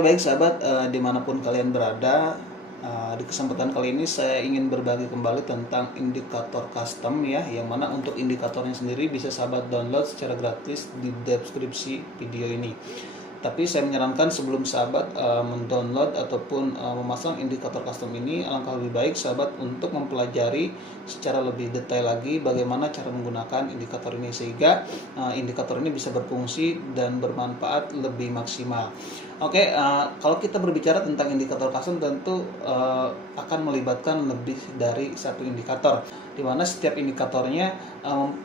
Oke, baik sahabat, dimanapun kalian berada, di kesempatan kali ini saya ingin berbagi kembali tentang indikator custom ya, yang mana untuk indikatornya sendiri bisa sahabat download secara gratis di deskripsi video ini. Tapi saya menyarankan sebelum sahabat mendownload ataupun memasang indikator custom ini, alangkah lebih baik sahabat untuk mempelajari secara lebih detail lagi bagaimana cara menggunakan indikator ini, sehingga indikator ini bisa berfungsi dan bermanfaat lebih maksimal. Oke, kalau kita berbicara tentang indikator custom tentu akan melibatkan lebih dari satu indikator, di mana setiap indikatornya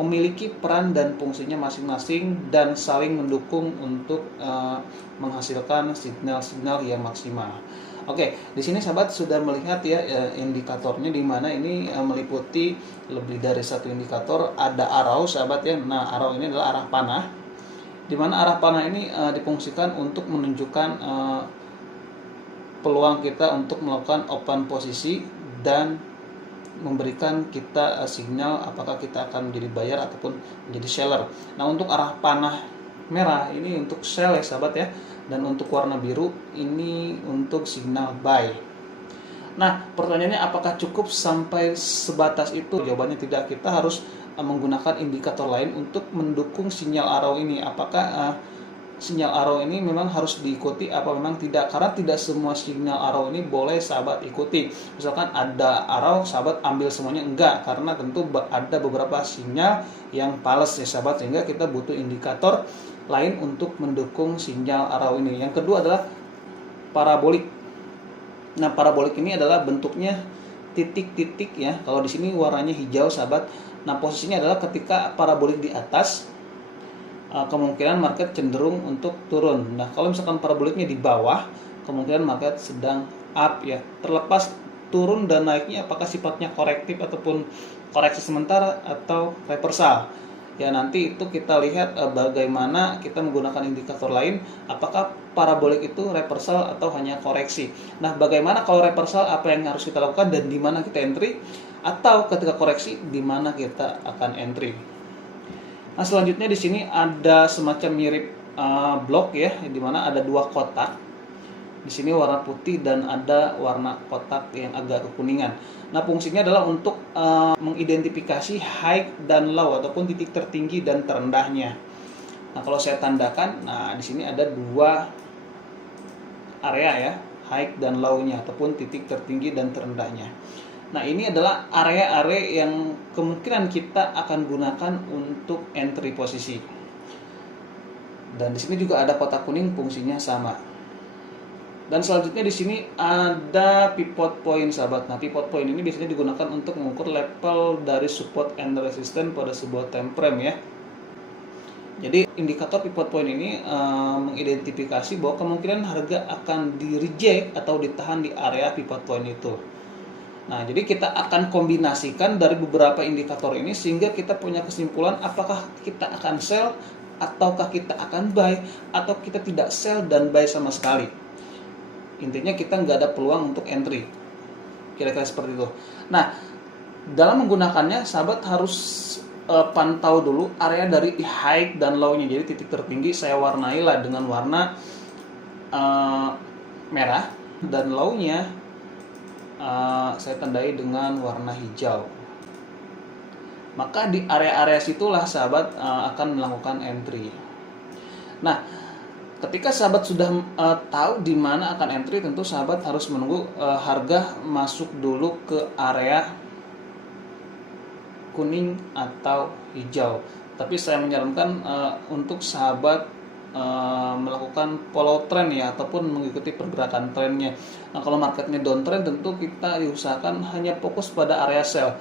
memiliki peran dan fungsinya masing-masing dan saling mendukung untuk menghasilkan signal-signal yang maksimal. Oke, di sini sahabat sudah melihat ya indikatornya, di mana ini meliputi lebih dari satu indikator. Ada arrow sahabat ya. Nah, arrow ini adalah arah panah, di mana arah panah ini difungsikan untuk menunjukkan peluang kita untuk melakukan open posisi dan memberikan kita sinyal apakah kita akan menjadi buyer ataupun menjadi seller. Nah, untuk arah panah merah ini untuk sell ya sahabat ya, dan untuk warna biru ini untuk signal buy. Nah, pertanyaannya apakah cukup sampai sebatas itu? Jawabannya tidak. Kita harus menggunakan indikator lain untuk mendukung sinyal arrow ini. Apakah sinyal arrow ini memang harus diikuti apa memang tidak? Karena tidak semua sinyal arrow ini boleh sahabat ikuti. Misalkan ada arrow, sahabat ambil semuanya, enggak, karena tentu ada beberapa sinyal yang fals ya sahabat, sehingga kita butuh indikator lain untuk mendukung sinyal arrow ini. Yang kedua adalah parabolik. Nah, parabolik ini adalah bentuknya titik-titik ya. Kalau di sini warnanya hijau sahabat. Nah, posisinya adalah ketika parabolik di atas, kemungkinan market cenderung untuk turun. Nah, kalau misalkan paraboliknya di bawah, kemungkinan market sedang up ya. Terlepas turun dan naiknya apakah sifatnya korektif ataupun koreksi sementara atau reversal. Ya, nanti itu kita lihat bagaimana kita menggunakan indikator lain, apakah parabolik itu reversal atau hanya koreksi. Nah, bagaimana kalau reversal, apa yang harus kita lakukan dan di mana kita entry, atau ketika koreksi di mana kita akan entry. Nah, selanjutnya di sini ada semacam mirip blok ya, di mana ada dua kotak. Di sini warna putih dan ada warna kotak yang agak kekuningan. Nah, fungsinya adalah untuk mengidentifikasi high dan low ataupun titik tertinggi dan terendahnya. Nah, kalau saya tandakan, nah di sini ada dua area ya, high dan low-nya ataupun titik tertinggi dan terendahnya. Nah, ini adalah area-area yang kemungkinan kita akan gunakan untuk entry posisi. Dan di sini juga ada kotak kuning, fungsinya sama. Dan selanjutnya di sini ada pivot point sahabat. Nah, pivot point ini biasanya digunakan untuk mengukur level dari support and resistance pada sebuah time frame ya. Jadi indikator pivot point ini mengidentifikasi bahwa kemungkinan harga akan di reject atau ditahan di area pivot point itu. Nah, jadi kita akan kombinasikan dari beberapa indikator ini sehingga kita punya kesimpulan apakah kita akan sell ataukah kita akan buy, atau kita tidak sell dan buy sama sekali. Intinya kita nggak ada peluang untuk entry, kira-kira seperti itu. Nah, dalam menggunakannya sahabat harus pantau dulu area dari high dan low-nya. Jadi titik tertinggi saya warnai lah dengan warna merah, dan low-nya saya tandai dengan warna hijau. Maka di area-area situlah sahabat akan melakukan entry. Nah, ketika sahabat sudah tahu di mana akan entry, tentu sahabat harus menunggu harga masuk dulu ke area kuning atau hijau. Tapi saya menyarankan untuk sahabat melakukan follow trend ya, ataupun mengikuti pergerakan trennya. Nah, kalau marketnya downtrend, tentu kita diusahakan hanya fokus pada area sell.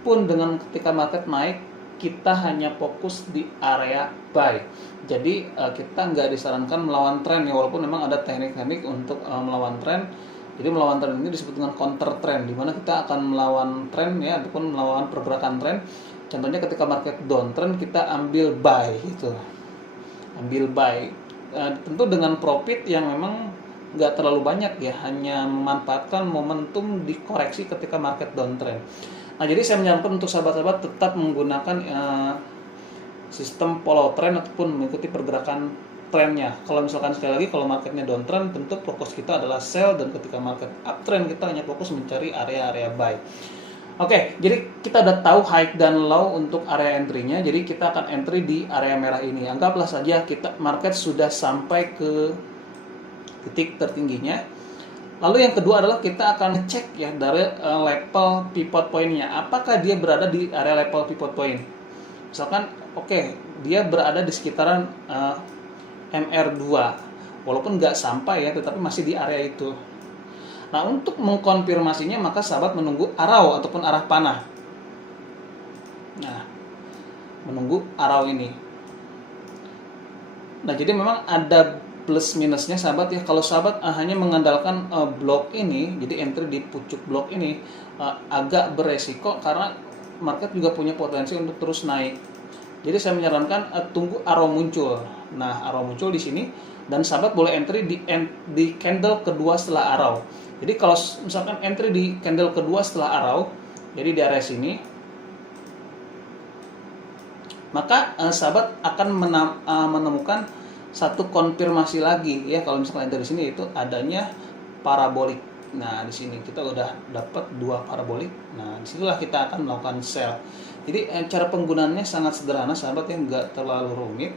Pun dengan ketika market naik, kita hanya fokus di area buy. Jadi kita nggak disarankan melawan tren ya, walaupun memang ada teknik-teknik untuk melawan tren. Jadi melawan tren ini disebut dengan counter trend, di mana kita akan melawan tren ya, ataupun melawan pergerakan tren. Contohnya ketika market downtrend, kita ambil buy gitu. Ambil buy. Tentu dengan profit yang memang nggak terlalu banyak ya, hanya memanfaatkan momentum di koreksi ketika market downtrend. Nah, jadi saya menyarankan untuk sahabat-sahabat tetap menggunakan sistem follow trend ataupun mengikuti pergerakan uptrendnya. Kalau misalkan sekali lagi kalau marketnya downtrend, tentu fokus kita adalah sell, dan ketika market uptrend kita hanya fokus mencari area-area buy. Oke, jadi kita udah tahu high dan low untuk area entry-nya. Jadi kita akan entry di area merah ini. Anggaplah saja kita market sudah sampai ke titik tertingginya. Lalu yang kedua adalah kita akan cek ya dari level pivot point-nya. Apakah dia berada di area level pivot point? Misalkan dia berada di sekitaran MR2, walaupun nggak sampai ya, tetapi masih di area itu. Nah, untuk mengkonfirmasinya maka sahabat menunggu arrow ataupun arah panah. Nah, menunggu arrow ini. Nah, jadi memang ada plus minusnya sahabat ya. Kalau sahabat hanya mengandalkan blok ini, jadi entry di pucuk blok ini agak beresiko karena market juga punya potensi untuk terus naik. Jadi saya menyarankan tunggu arrow muncul. Nah, arrow muncul di sini dan sahabat boleh entry di candle kedua setelah arrow. Jadi kalau misalkan entry di candle kedua setelah arrow, jadi di area sini, maka sahabat akan menemukan satu konfirmasi lagi ya. Kalau misalkan entry di sini itu adanya parabolik. Nah, di sini kita udah dapat 2 parabolik. Nah, disinilah kita akan melakukan sell. Jadi cara penggunaannya sangat sederhana sahabat ya, nggak terlalu rumit.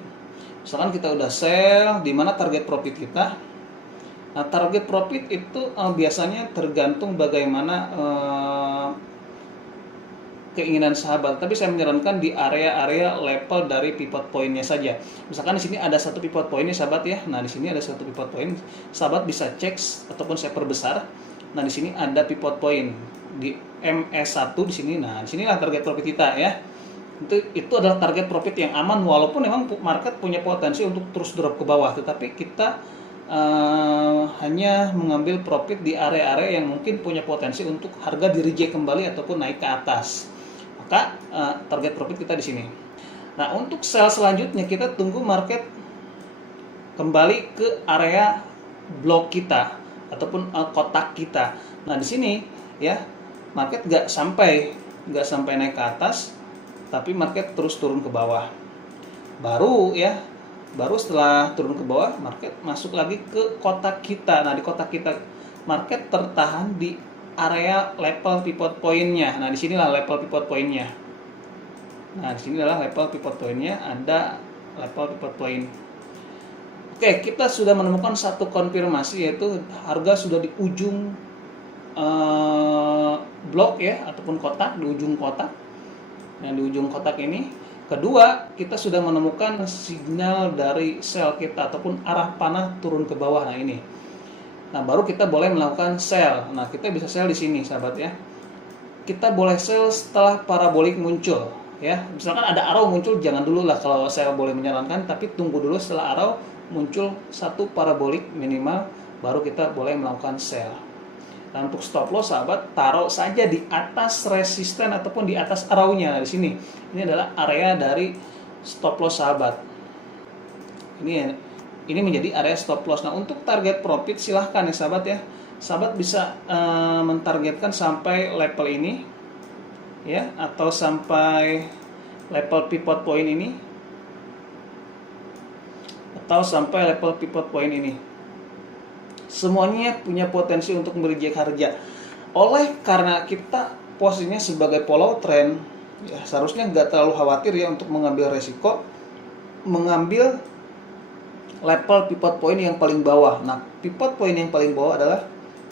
Misalkan kita udah sell, di mana target profit kita. Nah, target profit itu biasanya tergantung bagaimana keinginan sahabat. Tapi saya menyarankan di area-area level dari pivot point-nya saja. Misalkan di sini ada satu pivot point nih sahabat ya. Nah, di sini ada satu pivot point. Sahabat bisa cek ataupun saya perbesar. Nah, di sini ada pivot point di MS1 di sini. Nah, di sinilah target profit kita ya. Itu adalah target profit yang aman walaupun memang market punya potensi untuk terus drop ke bawah, tetapi kita hanya mengambil profit di area-area yang mungkin punya potensi untuk harga di reject kembali ataupun naik ke atas. Maka target profit kita di sini. Nah, untuk sell selanjutnya kita tunggu market kembali ke area blok kita ataupun kotak kita. Nah, di sini ya market nggak sampai naik ke atas, tapi market terus turun ke bawah. Baru setelah turun ke bawah, market masuk lagi ke kotak kita. Nah, di kotak kita market tertahan di area level pivot point-nya. Nah, di sinilah level pivot point-nya. Nah, di sini adalah level pivot point-nya, ada level pivot point. Oke, kita sudah menemukan satu konfirmasi, yaitu harga sudah di ujung blok ya, ataupun kotak, di ujung kotak. Nah, di ujung kotak ini. Kedua, kita sudah menemukan sinyal dari sell kita ataupun arah panah turun ke bawah. Nah, ini. Nah, baru kita boleh melakukan sell. Nah, kita bisa sell di sini, sahabat ya. Kita boleh sell setelah parabolik muncul, ya. Misalkan ada arrow muncul, jangan dulu lah kalau saya boleh menyarankan, tapi tunggu dulu setelah arrow muncul satu parabolik minimal, baru kita boleh melakukan sell. Nah, untuk stop loss sahabat taruh saja di atas resisten ataupun di atas arrow-nya. Nah, di sini. Ini adalah area dari stop loss sahabat. Ini menjadi area stop loss. Nah, untuk target profit silahkan ya sahabat ya. Sahabat bisa mentargetkan sampai level ini ya, atau sampai level pivot point ini, atau sampai level pivot point ini. Semuanya punya potensi untuk mereject harga. Oleh karena kita posisinya sebagai follow trend, ya seharusnya nggak terlalu khawatir ya untuk mengambil resiko, mengambil level pivot point yang paling bawah. Nah, pivot point yang paling bawah adalah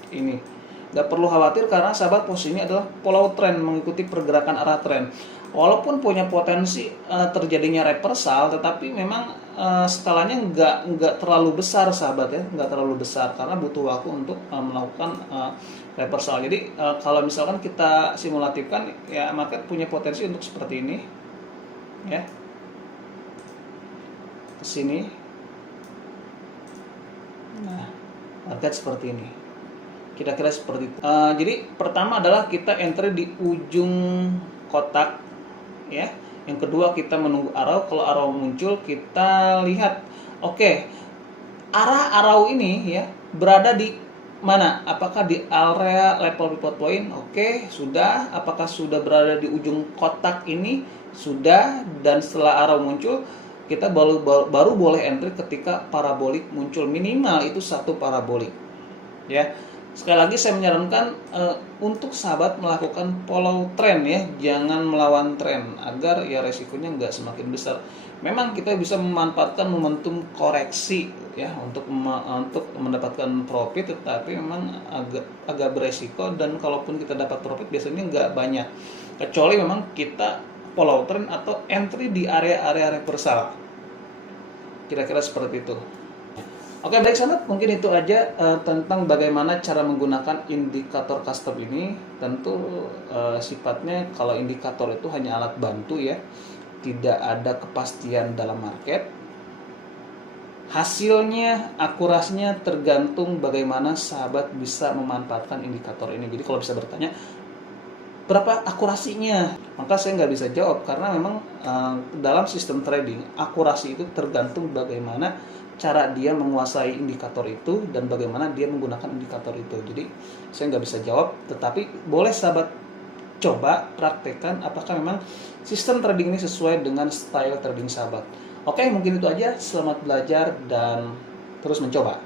ini. Nggak perlu khawatir karena sahabat posisinya adalah follow trend, mengikuti pergerakan arah trend. Walaupun punya potensi terjadinya reversal, tetapi memang skalanya nggak terlalu besar sahabat ya, nggak terlalu besar karena butuh waktu untuk melakukan reversal. Jadi kalau misalkan kita simulatifkan ya, market punya potensi untuk seperti ini ya, ke sini. Nah, market seperti ini, kira-kira seperti itu. Jadi pertama adalah kita entry di ujung kotak ya. Yang kedua kita menunggu arrow. Kalau arrow muncul kita lihat, oke, arah arrow ini ya berada di mana? Apakah di area level pivot point? Oke, sudah. Apakah sudah berada di ujung kotak ini? Sudah. Dan setelah arrow muncul kita baru boleh entry ketika parabolik muncul, minimal itu satu parabolik ya. Sekali lagi saya menyarankan untuk sahabat melakukan follow trend ya, jangan melawan tren agar ya resikonya nggak semakin besar. Memang kita bisa memanfaatkan momentum koreksi ya untuk mendapatkan profit, tetapi memang agak beresiko, dan kalaupun kita dapat profit biasanya nggak banyak, kecuali memang kita follow trend atau entry di area-area reversal. Kira-kira seperti itu. Oke, baik sahabat, mungkin itu aja tentang bagaimana cara menggunakan indikator custom ini. Tentu sifatnya kalau indikator itu hanya alat bantu ya, tidak ada kepastian dalam market. Hasilnya, akurasinya tergantung bagaimana sahabat bisa memanfaatkan indikator ini. Jadi kalau bisa bertanya, berapa akurasinya? Maka saya nggak bisa jawab, karena memang dalam sistem trading, akurasi itu tergantung bagaimana cara dia menguasai indikator itu dan bagaimana dia menggunakan indikator itu. Jadi saya nggak bisa jawab, tetapi boleh sahabat coba praktekkan apakah memang sistem trading ini sesuai dengan style trading sahabat. Oke, mungkin itu aja. Selamat belajar dan terus mencoba.